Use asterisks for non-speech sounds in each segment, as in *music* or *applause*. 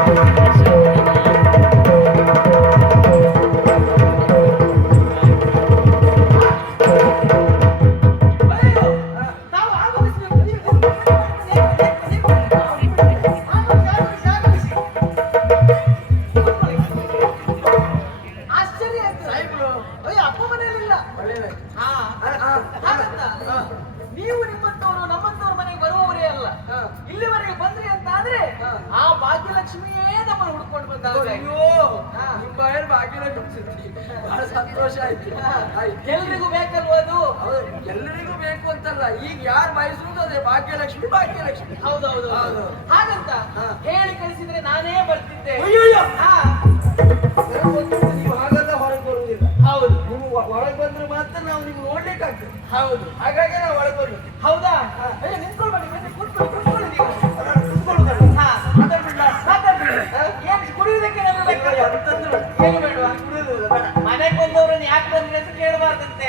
ಅಯ್ಯೋ, ಆಯ್ತು. ಎಲ್ರಿಗೂ ಬೇಕಲ್ವ ಅದು? ಹೌದು, ಎಲ್ಲರಿಗೂ ಬೇಕು ಅಂತಲ್ಲ. ಈಗ ಯಾರು ಬಯಸುವುದು ಅದೇ ಭಾಗ್ಯಲಕ್ಷ್ಮಿ ಭಾಗ್ಯಲಕ್ಷ್ಮಿ. ಹೌದೌದು. ಹೌದು. ಹಾಗಂತ ಹೇಳಿ ಕಳಿಸಿದ್ರೆ ನಾನೇ ಬರ್ತಿದ್ದೆ. ನೀವು ಹಾಗೆಲ್ಲ ಹೊರಗೆ ಬರುವುದಿಲ್ಲ ಹೌದು. ನೀವು ಒಳಗೆ ಬಂದ್ರೆ ಮಾತ್ರ ನಾವು ನಿಮ್ಗೆ ನೋಡ್ಲಿಕ್ಕಾಗ್ತದೆ. ಹೌದು. ಹಾಗಾಗಿ ನಾವು ಒಳಗೆ ಬರ್ಬೇಕು ಹೌದಾ? ನಿಂತ್ಕೊಳ್ಬೇಡಿ ಬನ್ನಿ ಕೂತ್ಕೊಳ್ಳಿ ಕೂತ್ಕೊಳ್ಳಿ ನೀವು. ಕುತ್ಕೊಳ್ಳೋದಲ್ಲ. ಹಾ ಮಾತಾಡ್ಬಿಡ್ಲ ಮಾತಾಡ್ಬಿಡಿ. ಏನ್? ಎಂತಂದ್ರು ಏನು ಬೇಡವಾ ಕುಡಿಯೋದಿಲ್ಲ, ಬೇಡ. ಮನೆಗೆ ಬಂದವರನ್ನ ಅಂತ ಕೇಳಬಾರ್ದಂತೆ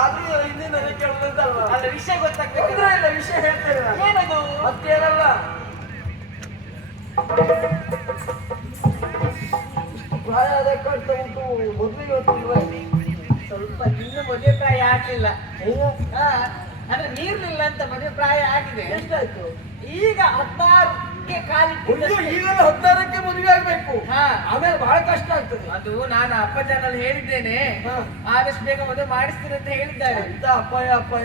ಆದ್ರೂ ಹಿಂದಿನ ನನಗೆ ಕೇಳುದಂತಲ್ವಾ ಅಲ್ಲ ವಿಷಯ ಗೊತ್ತಾಗ್ಬೇಕು. ಇಲ್ಲ ವಿಷಯ ಹೇಳ್ತೇನೆ ಏನದು? ಮತ್ತೇನಲ್ಲ ಪ್ರಾಯ ಅದಕ್ಕಂತ ಉಂಟು ಮೊದಲಿಗೆ ಹೊತ್ತಿಲ್ವ ಸ್ವಲ್ಪ ಇನ್ನು ಮದುವೆ ಪ್ರಾಯ ಆಗ್ಲಿಲ್ಲ. ಅಂದ್ರೆ ನೀರ್ಲಿಲ್ಲ ಅಂತ ಮದುವೆ ಪ್ರಾಯ ಆಗಿದೆ. ಎಷ್ಟಾಯ್ತು? ಈಗ ಹದಿನಾರಕ್ಕೆ ಒಂದು ಕಾಲಿಟ್ಟಿದ್ದಷ್ಟೇ. ಈಗಲೂ ಹದಿನಾರಕ್ಕೆ ಮದುವೆ ಆಗ್ಬೇಕು. ಹಾ. ಆಮೇಲೆ ಬಹಳ ಕಷ್ಟ ಆಗ್ತದೆ. ಅದು ನಾನು ಅಪ್ಪಜನಲ್ಲಿ ಹೇಳಿದ್ದೇನೆ. ಹಾ. ಆದಷ್ಟು ಬೇಗ ಮದುವೆ ಮಾಡಿಸ್ತೀನಿ ಅಂತ ಹೇಳಿದ್ದಾರೆ. ಎಂತ ಅಪಾಯ ಅಪಾಯ.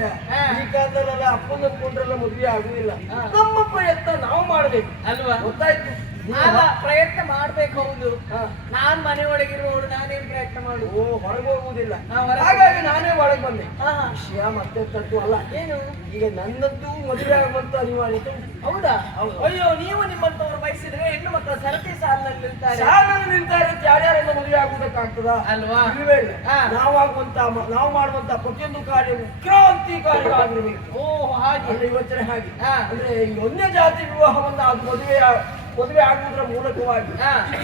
ಈ ಕಾಲದಲ್ಲೆಲ್ಲ ಅಪ್ಪನ ಕೊಂಡ್ರೆಲ್ಲ ಮದುವೆ ಆಗುದಿಲ್ಲ. ನಮ್ಮ ಪ್ರಯತ್ನ ನಾವು ಮಾಡಬೇಕು. ಅಲ್ವಾ? ಗೊತ್ತಾಯ್ತು. ಅಲ್ಲ ಪ್ರಯತ್ನ ಮಾಡ್ಬೇಕು ಹೌದು. ನಾನ್ ಮನೆ ಒಳಗಿರುವವಳು ನಾನೇನ್ ಪ್ರಯತ್ನ ಮಾಡು ಓ ಹೊರಗೆ ಹೋಗುವುದಿಲ್ಲ. ಹಾಗಾಗಿ ನಾನೇ ಒಳಗೆ ಬಂದೆ. ವಿಷಯ ಮತ್ತೆ ತಟ್ಟು ಅಲ್ಲ? ಏನು? ಈಗ ನನ್ನದ್ದು ಮದುವೆ ಆಗುವಂತ ಅನಿವಾರ್ಯತೆ. ಹೌದಾ? ಅಯ್ಯೋ ನೀವು ನಿಮ್ಮಂತವ್ರು ಬಯಸಿದ್ರೆ ಹೆಣ್ಣು ಮಕ್ಕಳ ಸರತಿ ಸಾಲಿನಲ್ಲಿ ನಿಲ್ತಾರೆ. ಸಾಲಲ್ಲಿ ನಿಲ್ತಾರೆ ಅಂತ ಯಾರ್ಯಾರನ್ನ ಮದುವೆ ಆಗುವುದಕ್ಕಾಗ್ತದ? ಅಲ್ವಾ? ಇಲ್ವೇ ಇಲ್ಲ. ನಾವು ಆಗುವಂತ ನಾವು ಮಾಡುವಂತ ಪ್ರತಿಯೊಂದು ಕಾರ್ಯವು ಕ್ರಾಂತಿಕಾರಿಯಾಗಿರ್ಬೇಕು ಓ ಹಾಗೆ. ಯೋಚನೆ ಹಾಗೆ. ಅಂದ್ರೆ ಒಂದೇ ಜಾತಿ ವಿವಾಹವನ್ನ ಅದು ಮದುವೆ ಮದುವೆ ಆಗುವುದರ ಮೂಲಕವಾಗಿ.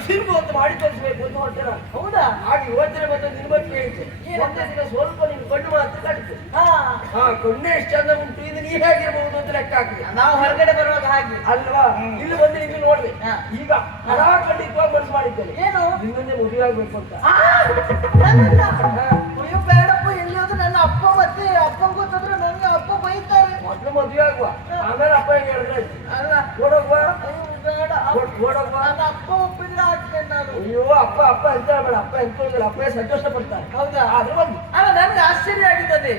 ಸಿಂಗು ಅಂತ ಮಾಡಿ ತೋರಿಸಬೇಕು ಅಂತ ಹೊರಟೆ ಹೌದಾ? ಹಾಗೆ ಯೋಚನೆ ಬಂದ ನಿನ್ ಬಗ್ಗೆ? ಒಂದೇ ದಿನ ಸ್ವಲ್ಪ ನಿನ್ ಕಣ್ಣು ಮಾತ್ರ ಕಡಿತು ಹಾ. ಕಣ್ಣೆ ಎಷ್ಟು ಚಂದ ಉಂಟು ಇದು ನೀ ಹೇಗಿರಬಹುದು ಅಂತ ಲೆಕ್ಕ ಹಾಕಿ ನಾವು ಹೊರಗಡೆ ಬರುವಾಗ ಹಾಗೆ. ಅಲ್ವಾ? ಇಲ್ಲಿ ಬಂದು ಇಲ್ಲಿ ನೋಡಿದೆ. ಈಗ ಈಗ ಖಂಡಿತವಾಗಿ ಮನಸ್ಸು ಮಾಡಿದ್ದೇನೆ. ಏನು? ನಿನ್ನನ್ನೇ ಮದುವೆ ಆಗ್ಬೇಕು ಅಂತ. ಮೊದಲು ಮದುವೆ ಆಗುವ ಆಮೇಲೆ ಅಪ್ಪ ಹೆಂಗ್ ಹೇಳಿದ್ರೆ ಆಯ್ತು. ಅಲ್ಲ ಓಡೋಗುವ ಅಯ್ಯೋ ಬೇಡ ಓಡ್- ಓಡೋಗುವ ನನ್ನ ಅಪ್ಪ ಒಪ್ಪಿದ್ರೆ ಆಗ್ತೇನೆ ನಾನು ಅಯ್ಯೋ ಅಪ್ಪ ಅಪ್ಪ ಎಂತ ಬೇಡ ಅಪ್ಪ ಎಂತ ಹೇಳಿದ್ರೆ ಅಪ್ಪ ಸಂತೋಷ ಪಡ್ತಾರೆ ಹೌದಾ ಆದ್ರೆ ಒಂದು ಅಲ್ಲ ನನ್ಗೆ ಆಶ್ಚರ್ಯ ಆಗಿದ್ದದೆ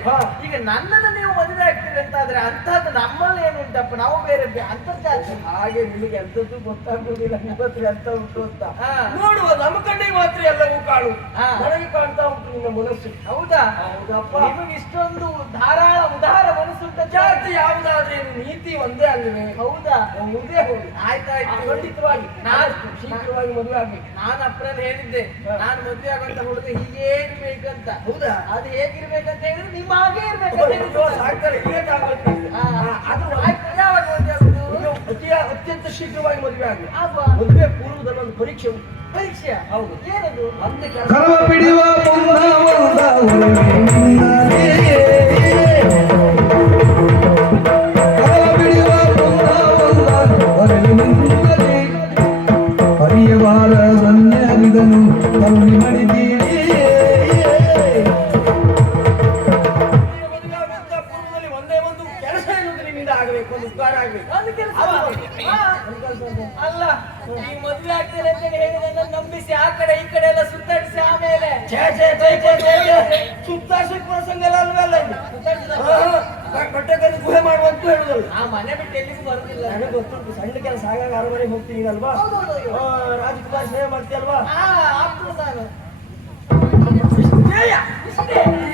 ಈಗ ನನ್ನನ್ನು ನೀವು ಮದುವೆ ಆಗ್ತೀರಿ ಅಂತ ಆದ್ರೆ ಅಂತಹದ್ದು ನಮ್ಮಲ್ಲಿ ಏನುಂಟಪ್ಪ? ನಾವು ಬೇರೆ ಅಂತರ್ಜಾಲ ಅಂತರ್ಜಾತಿ. ಹಾಗೆ ನಿಮಗೆ ಎಂತದ್ದು ಗೊತ್ತಾಗುದಿಲ್ಲ ನಿಮ್ಮತ್ರ ಅಂತ ಉಂಟು ಅಂತ. ನೋಡುವ ನಮ್ಮ ಕಣ್ಣಿಗೆ ಮಾತ್ರ ಎಲ್ಲವೂ ಕಾಳು. ನನಗೆ ಕಾಣ್ತಾ ಉಂಟು ನಿನ್ನ ಮನಸ್ಸು. ಹೌದಾ? ಹೌದಪ್ಪ. ನಿಮಗೆ ಇಷ್ಟೊಂದು ಧಾರಾಳ ಉದಾರ ಮನಸ್ಸು ಜಾತಿ ಯಾವ್ದಾದ್ರೆ ನೀತಿ ಒಂದೇ ಅಲ್ಲವೇ ಹೌದಾ? ಮುಂದೆ ಹೋಗಿ. ಆಯ್ತಾಯ್ತು ಖಂಡಿತವಾಗಿ. ನಾನು- ಶೀಘ್ರವಾಗಿ ಮದುವೆ ಆಗ್ಬೇಕು. ನಾನು ಅಪ್ರಲ್ಲಿ ಹೇಳಿದ್ದೆ. ನಾನು ಮದುವೆ ಆಗುವಂತ ಹುಡುಗ ಹೀಗೇನು ಬೇಕಂತ. ಹೌದಾ? ಅದು ಹೇಗಿರ್ಬೇಕಂತ ಹೇಳಿದ್ರೆ ನಿಮ್ಮ ಹಾಗೆ ಅದು ಅತ್ಯಂತ ಶೀಘ್ರವಾಗಿ ಮದುವೆ ಆಗುವ ಮದುವೆ ಪೂರ್ವದಲ್ಲಿ ಒಂದು ಪರೀಕ್ಷೆ ಉಂಟು. ಪರೀಕ್ಷೆ? ಹೌದು. ಏನದು? ಕೆಲಸ. Yeah.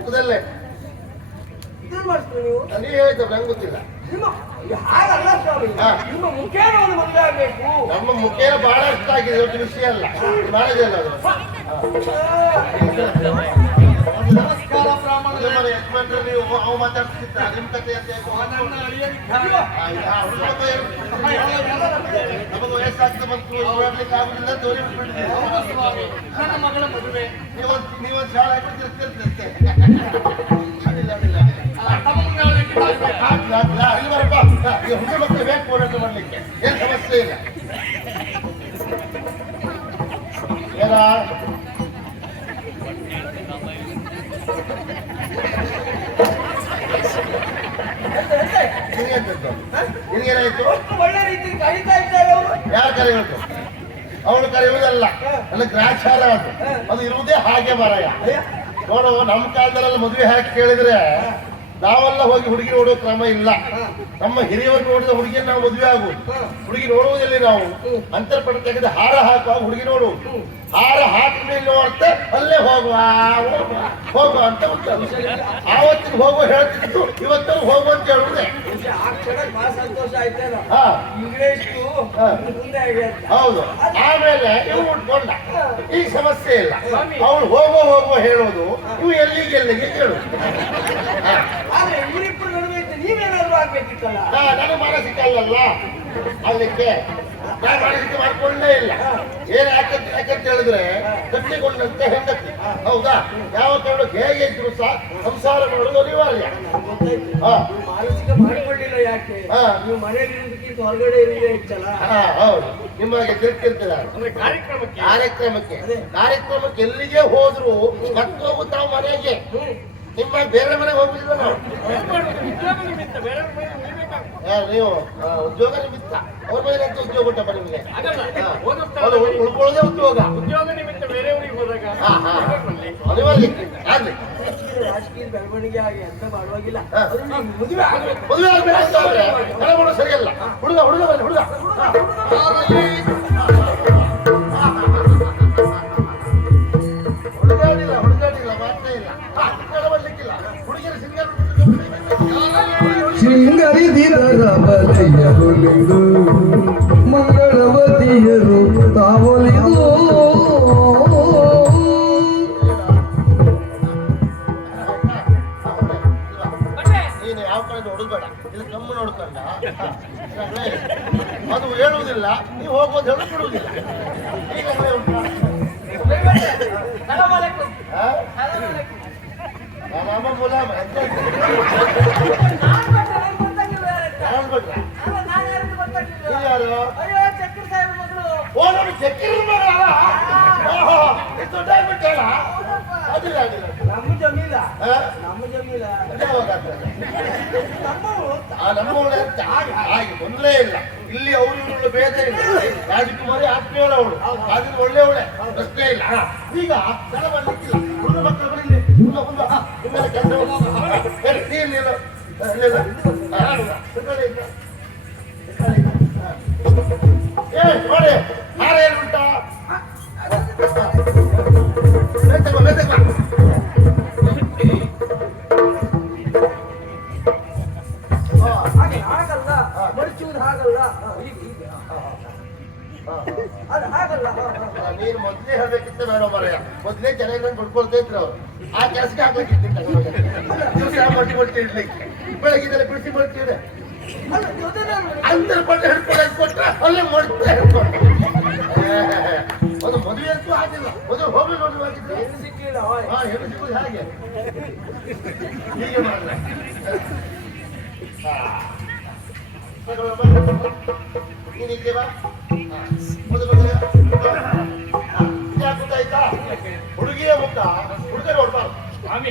ನೀವು? ನೀವು ಹೇಳಿದ್ದು ನಂಗೆ ಗೊತ್ತಿಲ್ಲ. ನಿಮ್ಮ ಹಾಗಲ್ಲ ಸ್ವಾಮಿ. ಹಾ. ನಿಮ್ಮ ಮುಖೇನ ಒಂದು ಮದುವೆ ಆಗ್ಬೇಕು. ನಮ್ಮ ಮುಖೇನ ಬಹಳ ಆಗಿದೆ ವಿಷಯ ಅಲ್ಲ ಮಾಡಿದೆ ಅಲ್ಲ ಅದು. ಯಜಮಾನ್ರು ನೀವು ಅವು ಮಾತಾಡ್ತಿದ್ದ ನಿಮ್ಮ ಕಥೆ ಅಂತ? ನಮಗೆ ವಯಸ್ಸಾಗ್ತಾ ಬಂತು ನೋಡ್ಲಿಕ್ಕೆ ಆಗುದಿಲ್ಲ ತೋರಿ. ನನ್ನ ಮಗಳ ಮದುವೆ. ನೀವೊಂದು ನೀವೊಂದು ಶಾಲೆ ಹಾಕಿರ್ತಿರ್ತಿರ್ತೆ ಅಡ್ಡಿಲ್ಲ ಅಡ್ಡಿಲ್ಲ. ಆಗ್ಲಿ, ಆಗ್ಲಿ, ಆ, ಇಲ್ಲಿ ಬರಪ್ಪ. ಈ ಹುಡುಗ ಮಕ್ಕಳು ಬೇಕು ಹೋರಾಟ ಮಾಡ್ಲಿಕ್ಕೆ. ಏನ್ ಸಮಸ್ಯೆ ಇಲ್ಲ. ಏನ? ನಿನಗೇನಾಯ್ತು ಒಳ್ಳೆ ಇದ್ದಾರೆ ಯಾರು ಅವಳು ಕರೆಯುವುದಲ್ಲ ನನ್ನ ಗ್ರಾಚಾರ ಅದು ಅದು ಇರುವುದೇ ಹಾಗೆ ಮಾರಾಯ. ನೋಡು ನಮ್ಮ ಕಾಲದಲ್ಲೆಲ್ಲ ಮದುವೆ ಹಾಕಿ ಕೇಳಿದ್ರೆ ನಾವೆಲ್ಲ ಹೋಗಿ ಹುಡುಗಿ ನೋಡೋ ಕ್ರಮ ಇಲ್ಲ. ನಮ್ಮ ಹಿರಿಯವರು ನೋಡಿದ ಹುಡುಗಿಯನ್ನು ನಾವು ಮದುವೆ ಆಗುವುದು ಹುಡುಗಿ ನೋಡುವುದಿಲ್ಲ ನಾವು? ಅಂತರ್ಪಟ ತೆಗೆದು ಹಾರ ಹಾಕುವಾಗ ಹುಡುಗಿ ನೋಡುವುದು ಹಾರ ಹಾಕಿದ ಅಂತ ಅಲ್ಲೇ ಹೋಗುವ ಹೋಗುವ ಅಂತ ಆವತ್ತಿನ ಆವತ್ತಿಗೆ ಹೋಗುವ ಹೇಳ್ತಿತ್ತು ಇವತ್ತು ಹೋಗುವ ಅಂತ ಆಯ್ತೇನೋ ಹಾ. ಅಂತ ಹೌದು. ಆಮೇಲೆ ಇವು ಉಟ್ಕೊಂಡ ಈ ಸಮಸ್ಯೆ ಇಲ್ಲ. ಅವ್ಳು ಹೋಗೋ ಹೋಗೋ ಹೇಳೋದು ಇವು ಎಲ್ಲಿಗೆ ಎಲ್ಲಿಗೆ ಹೇಳುದು ಆದ್ರೆ ಇವರಿಬ್ಬರು ನಡುವೆ ನೀವೇನಾದ್ರು ಆಗ್ಬೇಕಿತ್ತಲ್ಲ? ನನಗೆ ಅಲ್ಲಲ್ಲ. ಅಲ್ಲಿಕ್ಕೆ ನಾನು ಮಾನಸಿಕ ಮಾಡ್ಕೊಂಡೇ ಇಲ್ಲ. ಏನ್ ಯಾಕಂತ ಯಾಕಂತ ಹೇಳಿದ್ರೆ ಕಟ್ಟಿಕೊಂಡಂತೆ ಹೆಂಡತಿ. ಹೌದಾ? ಯಾವ ಕಾರಣಕ್ಕೆ ಹೇಗೆ ಇದ್ರು ಸಹ ಸಂಸಾರ ಮಾಡೋದು ಅನಿವಾರ್ಯ. ಮಾನಸಿಕ ಮಾಡ್ಕೊಳ್ಳಿಲ್ಲ ಯಾಕೆ. ನೀವು ಮನೆಯಲ್ಲಿ ಇರೋದಕ್ಕಿಂತ ಹೊರಗಡೆ ಇರೋದೇ ಹೆಚ್ಚಲ್ಲ ಹಾ ಹೌದು. ನಿಮಗೆ ತಿರ್ತಿರ್ತಿದ್ದಾರೆ ಅಂದ್ರೆ ಕಾರ್ಯಕ್ರಮಕ್ಕೆ? ಕಾರ್ಯಕ್ರಮಕ್ಕೆ. ಕಾರ್ಯಕ್ರಮಕ್ಕೆ ಎಲ್ಲಿಗೆ ಹೋದ್ರು ಮತ್ತೆ ಹೋಗುದು ನಾವು ಮನೆಗೆ. ನಿಮ್ಮ ಬೇರೆ ಮನೆಗೆ ಹೋಗುದಿಲ್ಲ ನಾವು? ಯಾರು ನೀವು ಆ, ಉದ್ಯೋಗ ನಿಮಿತ್ತ. ಅವ್ರ ಮೇಲೆ ಅಂತ ಉದ್ಯೋಗ ಕೊಟ್ಟಪ್ಪ ನಿಮಗೆ? ಹಾ. ಅದು ಉಳ್- ಉಳ್ಕೊಳ್ಳೋದೇ ಉದ್ಯೋಗ. ಉದ್ಯೋಗ ನಿಮಿತ್ತ ಬೇರೆಯವರಿಗೆ ಹೋದಾಗ ಹಾ ಹಾ. ಅನಿವಾರ್ಯ ಆಗ್ಲಿ. ರಾಜಕೀಯ ಬೆಳವಣಿಗೆ ಆಗಿ ಅಂತ ಮಾಡುವಾಗಿಲ್ಲ. ಮದುವೆ ಆಗ್ಬೇಕು. ಮದುವೆ ಆಗ್ಬೇಕು ಮಾಡೋದು ಸರಿಯಲ್ಲ. ಹುಡುಗ ಹುಡುಗ ಹುಡುಗ. ಹುಡುಗಾಡಿಲ್ಲ ಹುಡುಗಾಡಿಲ್ಲ ಮಾತೇ ಇಲ್ಲ. ಬಲೆಯ ಹೊಲಿದು ಮಂಗಳವತಿಯರು ತಾವೊಲಿದು ನೀನು ಯಾವ ಕಡೆ ನೋಡುದು ಇಲ್ಲಿ ಕಮ್ಮಿ ನೋಡ್ಕೊಂಡ? ಅದು ಹೇಳುವುದಿಲ್ಲ ನೀವು ಹೋಗೋದು ಹೇಳಿ ಬಿಡುವುದಿಲ್ಲ. ಈಗ. ನಾನಮ್ಮ ಮುಲಾಮ ಯಾರು ನಮ್ಮ ಅದಿಲ್ಲ ಅದಿಲ್ಲ. ನಮ್ಮ ಜಮೀಲ? ನಮ್ಮ ಜಮೀಲ. ನಮ್ಮವಳು ಹಾಗೆ ತೊಂದರೆ ಇಲ್ಲ. ಇಲ್ಲಿ ಅವರು ಇವಳು ಭೇದ ಇಲ್ಲ. ರಾಜಕುಮಾರಿ ಆತ್ಮೀಯಳ ಅವಳು ಆದ್ರೆ ಒಳ್ಳೆಯವಳೆ. ಪ್ರಶ್ನೆ ಇಲ್ಲ. ಈಗ ತಡ ಬರ್ಲಿಕ್ಕಿಲ್ಲ ಹುಡುಗ ಮಕ್ಕಳು ಬರಲಿ ಹುಡುಗ ಹಾ, ನಿಮ್ಮೆಲ್ಲ ಕೆಲಸ. ಹಾ. ಏ ನೋಡಿ. ಹಾರ ಆ, ನೀನು ಮೊದ್ಲೇ ಹೇಳ್ಬೇಕಿತ್ತು ಬೇಡ ಮರೆಯ. ಮೊದ್ಲೇ ಚೆನ್ನಾಗಿ ಕೊಡ್ಕೊಳ್ತಾ ಇದ್ರು ಅವ್ರು. ಆ ಕೆಲಸಕ್ಕೆ ಹಾಕ್ಲಿಕ್ಕೆ ಮೊಟ್ಟಿ ಮೊಟ್ಟಿ ಇಡ್ಲಿಕ್ಕೆ ಬೆಳಗಿದ್ದೆಲ್ಲ ಬಿಡಿಸಿ ಮಾಡ್ತಿದ್ರೆ ಅಲ್ಲ ಜೊತೆನವ್ರು ಅಂತರ ಪಟ್ಟ ಹಿಡ್ಕೊಂಡು ಕೊಟ್ರೆ ಅಲ್ಲೇ ಮಾಡ್ತಾ ಹಿಡ್ಕೊಂಡು ಅದು ಮದುವೆ ಅಂತೂ ಆಗಿಲ್ಲ. ಮೊದಲು ಹೋಗಿ ನೋಡಿ ಆಗಿದ್ರೆ? ಏನು ಸಿಕ್ಕಿಲ್ಲ ಅವ. ಹಾ ಹೆಣ್ಣು ಸಿಗುದು ಹಾಗೆ? ಹೀಗೆ ಮಾಡಿದ್ರೆ ನೀನು ಇದ್ದೆ ಬಾ. ಹಾ. ಮೊದಲು ಮೊದಲು ಹಾ. ಗೊತ್ತಾಯ್ತಾ ಹುಡುಗಿಯ ಮುಖ ಹುಡುಗ ನೋಡ್ಬಾರ್ದು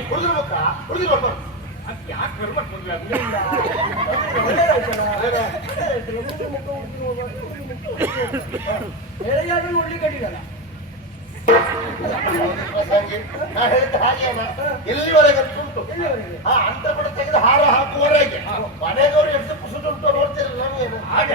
ಹುಡುಗರ ಮುಖ ಹುಡುಗಿ ನೋಡ್ಬಾರ್ದು ಒಳ್ಳೆದಾಯ್ತಲ್ಲ? ಯಾರು ಒಳ್ಳೆ ಕಡಿಗಲ್ಲ ಪ್ರಸಂಗಿ ನಾ ಹೇಳಿದ ಹಾಗೇನ ಎಲ್ಲಿವರೆಗೆ ಅಂತ ಉಂಟು. ಹಾ ಅಂತರ್ಪಟ ತೆಗೆದು ಹಾರ ಹಾಕುವವರೆಗೆ. ಮನೆಗವರು ಎಷ್ಟು ಪುಸುಟು ಅಂತ ನೋಡ್ತಿರಲ್ಲ ನಮಗೇನು ಹಾಗೆ.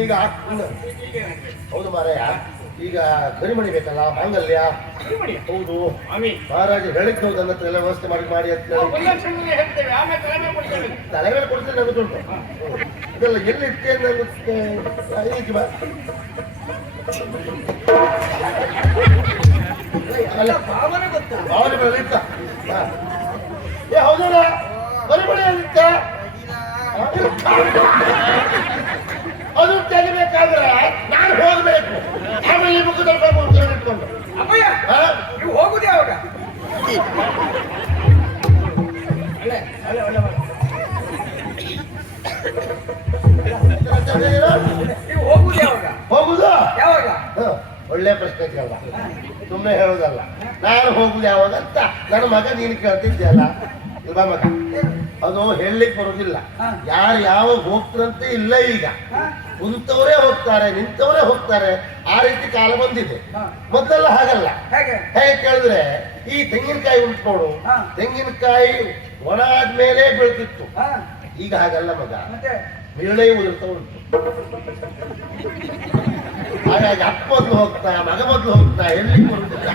ಈಗ ಹೌದು ಮಾರಾಯ ಈಗ ಕರಿಮಣಿ ಬೇಕಲ್ಲ ಮಾಂಗಲ್ಯ ಹೌದು ಮಹಾರಾಜ ಹೇಳಿದ್ ಹೌದು ನನ್ನ ಎಲ್ಲ ವ್ಯವಸ್ಥೆ ಮಾಡಿ ಮಾಡಿ ಅಂತ ತಲೆ ಮೇಲೆ ಕೊಡ್ತೇನೆ ಆಗುತ್ತುಂಟು ಇದೆಲ್ಲ ಎಲ್ಲಿ ಇರ್ತೇನೆ ಹೌದಲ್ಲ ಇಟ್ಟ ಅದು ತೆಗಿಬೇಕಾದ್ರೆ ನಾನು ಹೋಗ್ಬೇಕು ಆಮೇಲೆ ಈ ಮುಖ ತಡ್ಕೊಂಡು ಇಟ್ಕೊಂಡು ಅಪ್ಪಯ್ಯ? ನೀವು ಹೋಗುದು ಮಾತು. ನೀವು ಹೋಗುದು ಹೋಗುದು ಒಳ್ಳೆ ಪ್ರಶ್ನೆ ಕೇಳ ಸುಮ್ಮನೆ ಹೇಳೋದಲ್ಲ. ನಾನು ಹೋಗುದು ಯಾವಾಗ ಅಂತ ನನ್ನ ಮಗ ನೀನು ಕೇಳ್ತಿದ್ಯಲ್ಲ ಇಲ್ವಾ ಮಗ? ಅದು ಹೇಳಲಿಕ್ಕೆ ಬರೋದಿಲ್ಲ. ಯಾರು ಯಾವಾಗ ಹೋಗ್ತಾರಂತೆ ಇಲ್ಲ ಈಗ? ಕುಂತವರೇ ಹೋಗ್ತಾರೆ ನಿಂತವರೇ ಹೋಗ್ತಾರೆ. ಆ ರೀತಿ ಕಾಲ ಬಂದಿದೆ. ಮೊದಲೆಲ್ಲ ಹಾಗಲ್ಲ. ಹೇಗೆ? ಕೇಳಿದ್ರೆ ಈ ತೆಂಗಿನಕಾಯಿ ಉಂಟು ನೋಡು. ತೆಂಗಿನಕಾಯಿ ಒಣ ಆದ್ಮೇಲೆ ಬೆಳೆದಿತ್ತು ಈಗ ಹಾಗಲ್ಲ ಮಗ. ಬೀಳೆ ಉದುರ್ತಾ ಉಂಟು. ಹಾಗಾಗಿ ಅಪ್ಪ ಮೊದಲು ಹೋಗ್ತಾ ಮಗ ಮೊದಲು ಹೋಗ್ತಾ ಎಲ್ಲಿ ಬರುದಿಲ್ಲ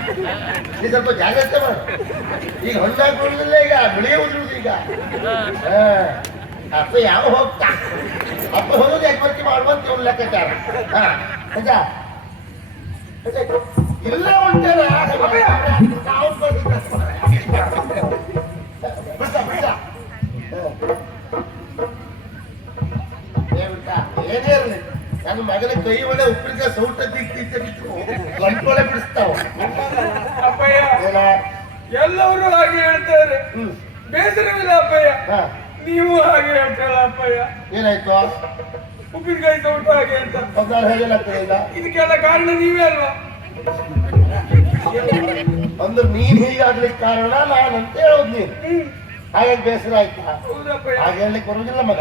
ನೀ ಸ್ವಲ್ಪ ಜಾಗ್ರತೆ ಮಾಡು. ಈಗ ಹೊಂದಾಗಿ ಕೊಡುದಿಲ್ಲ ಈಗ ಬೆಳಿಗ್ಗೆ ಉದ್ರುದು ಈಗ. ಹಾ. ಅಪ್ಪ ಯಾವ ಹೋಗ್ತಾ? ಅಪ್ಪ ಹೋಗೋದು ಯಾಕೆ ಬರ್ತಿ ಮಾಡುವಂತ ಒಂದು ಲೆಕ್ಕಾಚಾರ. ಹಾ. ಅಜ್ಜ, ಇಲ್ಲ ಬಿಟ್ಟ, ಏನೇ ನನ್ನ ಮಗನ ಕೈ ಒಳ್ಳೆ ಉಪ್ಪಿನಕಾಯಿ ಸೌಟ ದಿಕ್ಕು ಗಂಟೊಳೆ ಬಿಡಿಸ್ತಾವ. ಅಪ್ಪಯ್ಯ ಎಲ್ಲರೂ ಎಲ್ಲವರು ಹಾಗೆ ಹೇಳ್ತಾರೆ. ಬೇಸರವಿಲ್ಲ ಅಪ್ಪಯ್ಯ. ನೀವು ಹಾಗೆ ಹೇಳ್ತಾರಲ್ಲ ಅಪ್ಪಯ್ಯ. ಏನಾಯ್ತು? ಉಪ್ಪಿನಕಾಯಿ ಸೌಟ ಹಾಗೆ ಅಂತ. ಹದಿನಾರು ಹೇಗೇನಾಗ್ತದೆ ಈಗ? ಇದಕ್ಕೆಲ್ಲ ಕಾರಣ ನೀವೇ ಅಲ್ವಾ? ಅಂದ್ರೆ ನೀನ್ ಹೀಗಾಗ್ಲಿಕ್ಕೆ ಕಾರಣ ನಾನಂತ ಹೇಳೋದು ನೀನು. ಹಾಗಾಗಿ ಬೇಸರ ಆಯ್ತಾ? ಹಾಗೆ ಹೇಳಲಿಕ್ಕೆ ಬರುವುದಿಲ್ಲ ಮಗ.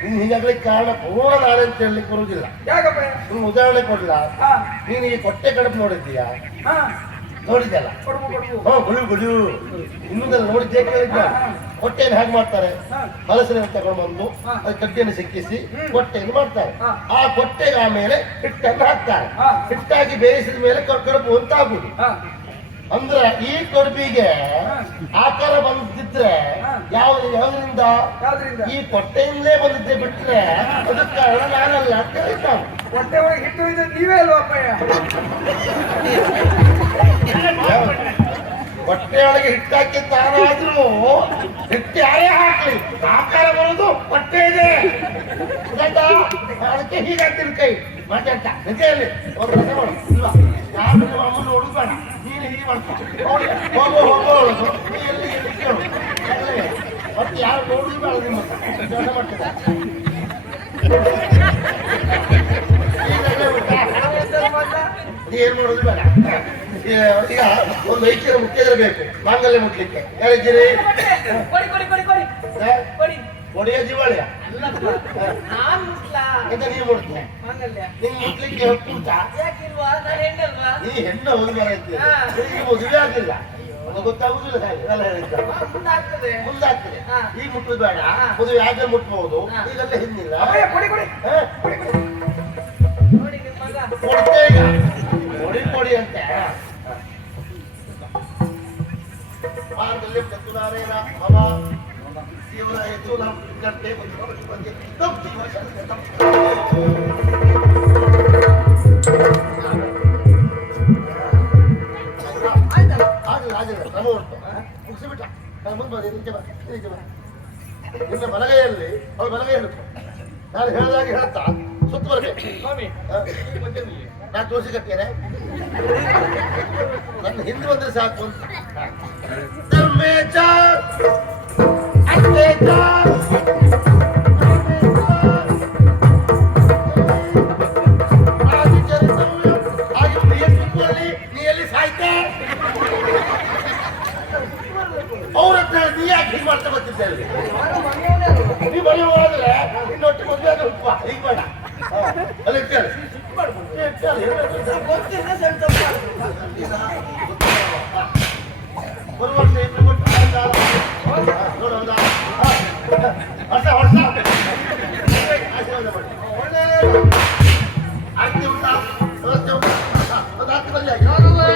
ನೀನು ನೀನ್ ಹೀಗಾಗ್ಲಿಕ್ಕೆ ಕಾರಣ ಪೂರ್ಣ ಅಂತ ಹೇಳಲಿಕ್ಕೆ ಬರುವುದಿಲ್ಲ. ನಿಮ್ಗೆ ಉದಾಹರಣೆ ಕೊಡ್ಲಾ ನೀನು ಈ ಕೊಟ್ಟೆ ಕಡಪು ನೋಡಿದ್ದೀಯಾ? ನೋಡಿದ್ಯಲ್ಲ ಹಾ ಗುಳು ಗುಳು ಇನ್ನೊಂದೆಲ್ಲ ನೋಡಿದ್ದೆ ಕೇಳಿದ್ದ ಹೊಟ್ಟೆಯನ್ನು ಹೇಗೆ ಮಾಡ್ತಾರೆ. ಹಲಸಿನ ತಗೊಂಡು ಬಂದು ಹಾ. ಅದು ಕಡ್ಡಿಯನ್ನು ಸಿಕ್ಕಿಸಿ. ಕೊಟ್ಟೆಯನ್ನು ಮಾಡ್ತಾರೆ. ಆ ಕೊಟ್ಟೆಗೆ ಆಮೇಲೆ ಹಿಟ್ಟನ್ನು ಹಾಕ್ತಾರೆ. ಹಿಟ್ಟಾಗಿ ಬೇಯಿಸಿದ ಮೇಲೆ ಕಡುಬು ಅಂತ ಆಗುದು ಅಂದ್ರೆ ಈ ಕಡುಬಿಗೆ ಆಕಾರ ಆಕಾರ ಬಂದಿದ್ರೆ ಹಾ. ಯಾವ್ದು ಯಾವ್ದ್ರಿಂದ? ಈ ಕೊಟ್ಟೆಯಿಂದಲೇ ಬಂದಿದ್ದೆ ಬಿಟ್ರೆ ಅದಕ್ಕೆ ಕಾರಣ ನಾನಲ್ಲ ಅಂತ ಹೇಳ್ತಾನೆ ಹೊಟ್ಟೆ ಒಳಗೆ ಹಿಟ್ಟು ಇದೆ ನೀವೇ ಅಲ್ವಾ ಅಪ್ಪಯ್ಯ? ಹೊಟ್ಟೆಯೊಳಗೆ ಹಿಟ್ಟಾಕಿ ತಾನಾದ್ರೂ ಹಿಟ್ಟು ಯಾರೇ ಹಾಕ್ಲಿ ಆಕಾರ ಬರೋದು ಹೊಟ್ಟೆ ಇದೆ? ಅದಕ್ಕೆ ಹೀಗಾಗ್ತಿರ್ ಕೈ. ಮಾತಾಡ್ತಾ ನಿಜೆಯಲ್ಲಿ ನಾನು ನೋಡುದು ಬೇಡ ನೀನು ಹೀಗೆ ಮಾಡ್ಕೊ. ಹೋಗಿ, ಹೋಗೋ. ನೀ ಎಲ್ಲಿ. ಮತ್ತೆ ಯಾರು ನೋಡುದು ಬೇಡ ನಿಮ್ಮ ಕೆಲಸ ಮಾಡ್ತಿದ್ದ ಈಗಲೇ ಗೊತ್ತಾ? ನೀ ಏನ್ ಮಾಡೋದು ಬೇಡ ಈ- ಈಗ ಒಂದು ಐಕ್ಯರ ಮುಖ್ಯದ್ರ ಬೇಕು ಮಾಂಗಲ್ಯ ಮುಟ್ಲಿಕ್ಕೆ ಯಾರಿದ್ದೀರಿ ಕೊಡಿ ಕೊಡಿ ಕೊಡಿ ಕೊಡಿ ಏ? ಕೊಡಿ ಒಡೆಯ ಜೀವಾಳಿಯ ಅಲ್ಲಪ್ಪ ನಾನ್ ಮುಟ್ಲಾ ಎಂತ ನೀ ಮುಡ್ತೀಯ ಮಾಂಗಲ್ಯ ನಿಂಗೆ ಮುಟ್ಲಿಕ್ಕೆ ಹಕ್ಕುಂಟ ಯಾಕಿಲ್ವಾ ನಾನು ಹೆಣ್ಣಲ್ವಾ ನೀ ಹೆಣ್ಣು ಹೋಗಿ ಬರೈತಿ ಹಾ. ನಿನಗೆ ಮದುವೆ ಆಗಿಲ್ಲ ಅದು ಗೊತ್ತಾಗುದಿಲ್ಲ ಮುಂದಾಗ್ತದೆ. ಮುಂದಾಗ್ತದೆ. ಈಗ ಮುಟ್ಟುದು ಬೇಡ. ಮದುವೆ ಆದ್ರೆ ಮುಟ್ಬಹುದು. ಈಗೆಲ್ಲ ಹಿಂದಿಲ್ಲ. ಕೊಡಿ ಕೊಡಿ ಅಂತ. ಮಾರ್ಗದಲ್ಲಿ ಚತುರಾರೇನ ಜೀವನ ಹೆತ್ತು ನಮ್ಮ ಗಂಟೆ ಬಂದು ಬಂದು ಉಂಟು ಮುಗಿಸಿಬಿಟ್ಟ ನಾನು ಮುಂದೆ ಬನ್ನಿ ಇದಕ್ಕೆ ಬಾ ಇದಕ್ಕೆ ಬಾ. ನಿನ್ನ ಬಲಗೈಯಲ್ಲಿ ಅವಳು ಬಲಗೈ ಹಿಡಿದು ನಾನು ಹೇಳಿದಾಗೆ ಹೇಳ್ತಾ ಸುತ್ತ ಬರಬೇಕು. ಸ್ವಾಮಿ? ನಾನು ತೋರಿಸಿ ಕಟ್ಟಿಯರೆ ನನ್ನ ಹಿಂದೆ ಬಂದ್ರೆ ಸಾಕು ಅಂತ. ಹ. ಧರ್ಮೇಚ Поехали!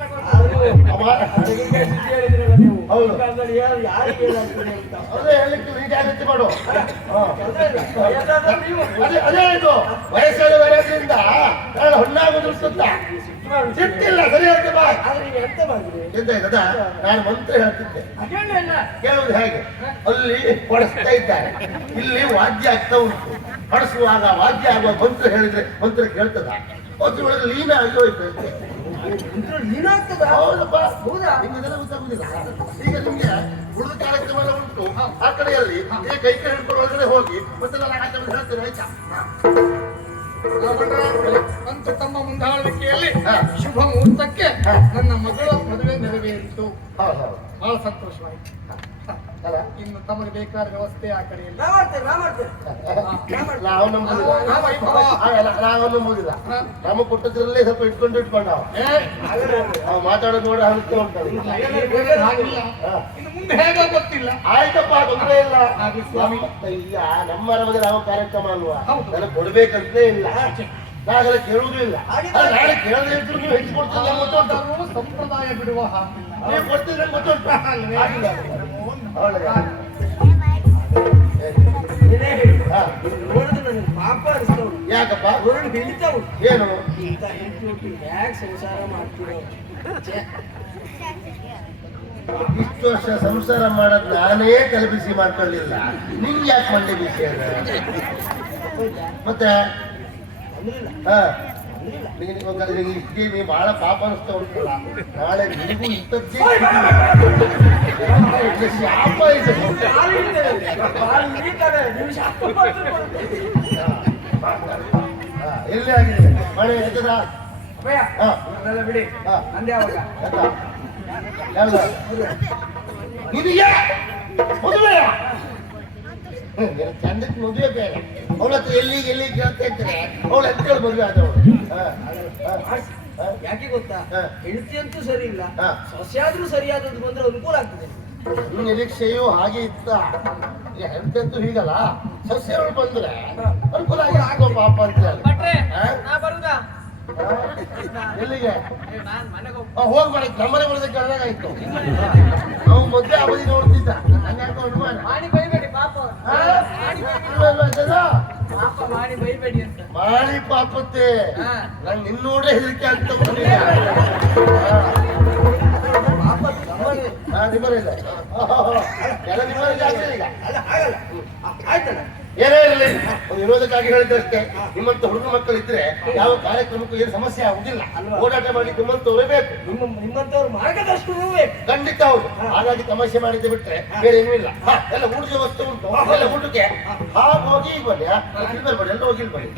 *laughs* ಅದೇ ಇದು ವಯಸ್ಸಾದ ವಯಸ್ಸಿಂದ ಹೊಣ್ಣಾಗೋದ್ರ ಸರಿ ಹೇಳ್ತೆ ಬಾ ಆದ್ರೆ ನೀವು ಎಂತ ಮಾಡಿದ್ರಿ ಎಂತ ಇದ್ದದ ನಾನು ಮಂತ್ರ ಹೇಳ್ತಿದ್ದೆ. ಕೇಳುವುದು ಹೇಗೆ ಅಲ್ಲಿ ಹೊಡೆಸ್ತಾ ಇದ್ದಾರೆ ಇಲ್ಲಿ ವಾದ್ಯ ಆಗ್ತಾ ಉಂಟು ಹೊಡೆಸುವಾಗ ವಾದ್ಯ ಆಗುವ ಮಂತ್ರ ಹೇಳಿದ್ರೆ ಮಂತ್ರ ಕೇಳ್ತದ ಅದ್ರೊಳಗೆ ಲೀನ ಆಗಿ ಹೋಯ್ತು ಈಗ ನಿಮ್ಗೆ ಉಳಿದ ಕಾರ್ಯಕ್ರಮ ಎಲ್ಲ ಉಂಟು. ಆ ಕಡೆಯಲ್ಲಿ ಈ ಕೈ ಕೈ ಹಿಡ್ಕೊಂಡು ಒಳಗಡೆ ಹೋಗಿ ಮತ್ತೆ ನಾನು ಆ ಹೇಳ್ತೇನೆ ಆಯ್ತಾ? ಅಂತೂ ತಮ್ಮ ಮುಂದಾಳ್ವಿಕೆಯಲ್ಲಿ ಶುಭ ಮುಹೂರ್ತಕ್ಕೆ ನನ್ನ ಮಗಳ ಮದುವೆ ನೆರವೇರಿತು. ಬಹಳ ಸಂತೋಷವಾಯಿತು. ಅಲ್ಲ? ಇನ್ನು ತಮಗೆ ಬೇಕಾದ ವ್ಯವಸ್ಥೆ ಆ ಕಡೆಯಲ್ಲಿ. ನಾವು ನಂಬುದಿಲ್ಲ ನಮ್ಮ ಕೊಟ್ಟದ್ರಲ್ಲೇ ಸ್ವಲ್ಪ ಇಟ್ಕೊಂಡು ಇಟ್ಕೊಂಡು ಮಾತಾಡೋದು ನೋಡಿ ಹಂತ ಹೇಗೋ ಗೊತ್ತಿಲ್ಲ. ಆಯ್ತಪ್ಪ ತೊಂದರೆ ಇಲ್ಲ. ಸ್ವಾಮಿ. ಅಯ್ಯ ನಮ್ಮ ಮನೆಗೆ ನಾವು ಕಾರ್ಯಕ್ರಮ ಅಲ್ವಾ? ನನಗೆ ಕೊಡ್ಬೇಕಂತ ಇಲ್ಲ. ನಾವೆಲ್ಲ ಕೇಳುವುದೂ ಇಲ್ಲ. ಹಾಗೆ- ನಾಳೆ ಇದ್ರು ಸಂಪ್ರದಾಯ ಬಿಡುವ ಹಾಗಿಲ್ಲ. ನೀವು ಕೊಡ್ತಿದ್ರೆ ಪಾಪ ಅನಿಸ್ತಾ ಉಂಟು ಯಾಕಪ್ಪ ಒರಳು ಬೀಳ್ತಾ ಏನು ಇಂಥ ಹೆಂಡತಿ ಒಟ್ಟಿಗೆ ಸಂಸಾರ ಮಾಡ್ತೀರೋ. ಇಷ್ಟು ವರ್ಷ ಸಂಸಾರ ಮಾಡೋದ್ ನಾನೇ ಕಲ್ಪಿಸಿ ಮಾಡ್ಕೊಳ್ಳಿಲ್ಲ. ನಿಂಗೆ ಯಾಕೆ ಮಂಡೆ ಬಿಸಿ ಅದ? ಮತ್ತೆ? ಹಾ. ಅಂದ್ರಿಲ್ಲ ನಿನಗೆ ಇವಾಗ ನಿನಗೆ ಇಷ್ಟೇ ನೀ ಬಹಳ ಪಾಪ ಅನಿಸ್ತಾ ಉಂಟಲ್ಲ ನಾಳೆ ನಿನಗೂ ಇಂಥದ್ದೇ ಇದು ಶಾಪ ಇದು ಕಾಲು ಹಿಡಿತೇನೆ. ಕಾಲು ಹಿಡಿತಾರೆ. ನೀವು ಶಾಪ ಮಾಡ್ತೀರಿ. ಹಾ, ಎಲ್ಲಿ ಆಗಿದೆ ಮಳೆ ಎದ್ದದ ಅಪ್ಪಯ್ಯ, ಹಾ. ಇವ್ರನ್ನೆಲ್ಲ ಬಿಡಿ ಹಾ. ಅಂದೆ ಅವಾಗ ಎದ್ದ? ಎಲ್ಲ ಮದುವೆ ಚಂದಕ್ಕೆ ಮದುವೆ ಬೇಡ. ಅವಳ ಹತ್ರ ಎಲ್ಲಿ ಎಲ್ಲಿ ಕೇಳ್ತಾ ಇರ್ತಾರೆ ಅವಳು ಎಂತೇಳಿ ಮದುವೆ ಆದವಳು. ಯಾಕೆ ಗೊತ್ತಾ? ಹೆಂಡತಿ ಅಂತೂ ಸರಿ ಇಲ್ಲ. ಹಾ. ಸೊಸೆಯಾದ್ರೂ ಸರಿಯಾದದ್ದು ಬಂದ್ರೆ ಅನುಕೂಲ ಆಗ್ತದೆ. ನಿನ್ನ ನಿರೀಕ್ಷೆಯು ಹಾಗೆ ಇತ್ತ. ಹೆಂಡತಿ ಹೀಗಲ್ಲ. ಸಸ್ಯಗಳು ಬಂದ್ರೆ ಅನುಕೂಲ ಆಗಿ ಆಗೋ ಪಾಪ ಅಂತ ಹೇಳಿ. ಭಟ್ರೆ ಹಾ? ನಾ ಬರುದಾ ಹಾ? ಎಲ್ಲಿಗೆ ಏ, ನಾನ್ ಮನೆಗೆ ಹೋಗ್ ಆ, ಹೋಗ್ಬೇಡ ನಮ್ಮನೆ ಬರೋದಕ್ಕೆ ಕೇಳಿದಾಗಾಯ್ತು ನಾವು ಮದ್ವೆ ಅವಧಿ ನೋಡ್ತಿದ್ದ ನಂಗೆ ಯಾಕೋ ಅನುಮಾನ ಮಾಡಿ ಬೈಬೇಡಿ ಪಾಪ ಹಾ? ಮಾಡಿ ಬೈಬೇಡಿ. ಇಲ್ವಾ, ಇಲ್ವಾ, ಸದಾ? ಪಾಪ ಮಾಡಿ ಬೈಬೇಡಿ ಅಂತ ಮಾಡಿ ಪಾಪತ್ತೆ ಹಾ. ನಂಗೆ ನಿನ್ನೋಡೆ ಹೆದರಿಕೆ ಆಗ್ತಾ ಉಂಟು ಈಗ. ಪಾಪ ನಮ್ಮನೆ. ಹಾ, ನಿಮ್ಮನೆ ಇಲ್ಲ. ಎಲ್ಲ ನಿಮ್ಮನೆ ಜಾತ್ರೆ ಈಗ ಅಲ್ಲ ಹಾಗಲ್ಲ ಆ, ಆಯ್ತಲ್ಲ ಏನೇ ಇರಲಿ ವಿರೋಧಕ್ಕಾಗಿ ಹೇಳಿದಷ್ಟೇ ನಿಮ್ಮಂತ ಹುಡುಗ ಮಕ್ಕಳು ಇದ್ರೆ ಯಾವ ಕಾರ್ಯಕ್ರಮಕ್ಕೂ ಏನು ಸಮಸ್ಯೆ ಆಗುದಿಲ್ಲ. ಓಡಾಟ ಮಾಡಿ ನಿಮ್ಮಂತವರೇ ಬೇಕು. ನಿಮ್ಮ ನಿಮ್ಮಂತವ್ರ ಮಾರ್ಗದರ್ಶನವೂ ಬೇಕು. ಖಂಡಿತ ಹೌದು. ಹಾಗಾಗಿ ತಮಾಷೆ ಮಾಡಿದ್ದು ಬಿಟ್ರೆ ಬೇರೆ ಏನೂ ಇಲ್ಲ. ಎಲ್ಲ ಊಟದ ವಸ್ತು ಉಂಟು. ಎಲ್ಲ ಊಟಕ್ಕೆ. ಹಾಗೆ ಹೋಗಿ ಈಗ ಬನ್ನಿ ಹಾ, ಇಲ್ಲಿ ಬರ್ಬೇಡಿ ಎಲ್ಲ ಹೋಗಿ ಇಲ್ಲಿ ಬನ್ನಿ